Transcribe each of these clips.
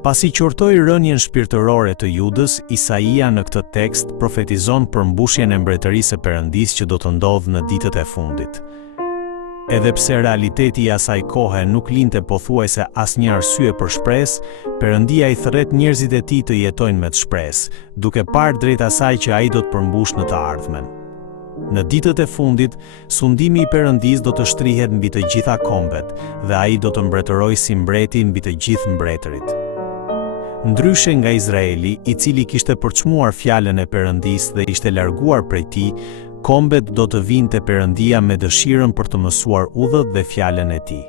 Pasi qortoi rënien shpirtërore të Judës, Isaia në këtë tekst profetizon për mbushjen e mbretërisë së Perëndisë që do të ndodhë në ditët e fundit. Edhe pse realiteti i asaj kohe nuk linte pothuajse asnjë arsye për shpresë, Perëndia i thret njerëzit e tij të jetojnë me të shpresë, duke parë drejt asaj që ai do të përmbush në të ardhmen. Në ditët e fundit, sundimi i Perëndisë do të shtrihet mbi të gjitha kombet dhe ai do të mbretërojë si mbreti mbi të gjithë mbretërit. Ndryshe nga Izraeli, i cili kishte përçmuar fjalën e Perëndisë dhe ishte larguar prej tij, kombet do të vinë te Perëndia me dëshirën për të mësuar udhët dhe fjalën e tij.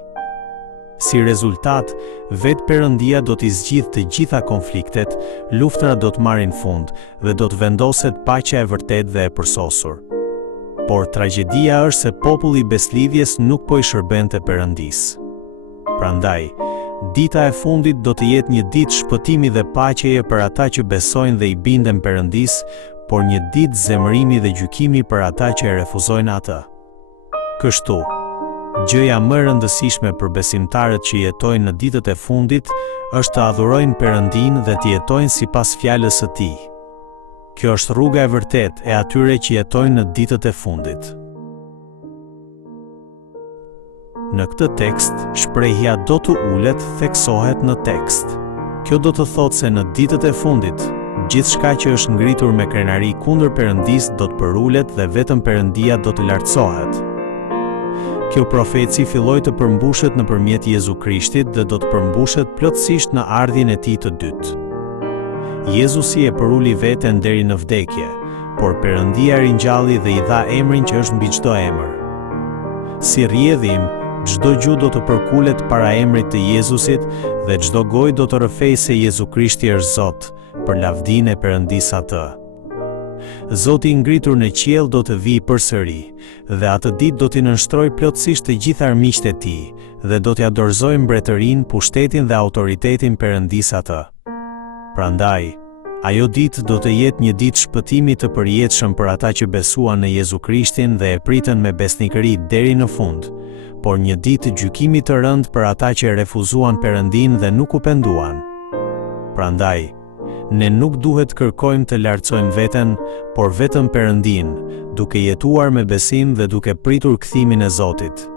Si rezultat, vetë Perëndia do t'i zgjidhë të gjitha konfliktet, luftrat do të marrin fund dhe do të vendoset paqja e vërtetë dhe e përsosur. Por tragjedia është se populli i beslidhjes nuk po i shërbente Perëndisë. Prandaj, dita e fundit do të jetë një ditë shpëtimi dhe paqeje për ata që besojnë dhe i binden Perëndisë, por një ditë zemërimi dhe gjykimi për ata që e refuzojnë atë. Kështu, gjëja më e rëndësishme për besimtarët që jetojnë në ditët e fundit është të adhurojnë Perëndinë dhe të jetojnë sipas fjalës së tij. Kjo është rruga e vërtetë e atyre që jetojnë në ditët e fundit. Në këtë tekst, shprehja do të ulet theksohet në tekst. Kjo do të thotë se në ditët e fundit, gjithçka që është ngritur me krenari kundër Perëndisë do të përulet dhe vetëm Perëndia do të lartësohet. Kjo profeci filloi të përmbushet nëpërmjet Jezu Krishtit dhe do të përmbushet plotësisht në ardhjen e tij të dytë. Jezusi e përuli veten deri në vdekje, por Perëndia ringjalli dhe i dha emrin që është mbi çdo emër. Si rrjedhim, çdo gjuhë do të përkulet para emrit të Jezusit dhe çdo gojë do të rrëfejë se Jezu Krishti është Zot, për lavdinë e Perëndisë atë. Zoti i ngritur në qiell do të vijë përsëri, dhe atë ditë do t'i nënshtrojë plotësisht të gjithë armiqtë e tij, dhe do t'ia dorëzojë mbretërinë, pushtetin dhe autoritetin Perëndisë atë. Prandaj, ajo ditë do të jetë një ditë shpëtimi të përjetshëm për ata që besuan në Jezu Krishtin dhe e pritën me besnikëri deri në fund, por një ditë gjykimi të rëndë për ata që e refuzuan Perëndinë dhe nuk u penduan. Prandaj, ne nuk duhet kërkojmë të lartësojmë veten, por vetëm Perëndinë, duke jetuar me besim dhe duke pritur kthimin e Zotit.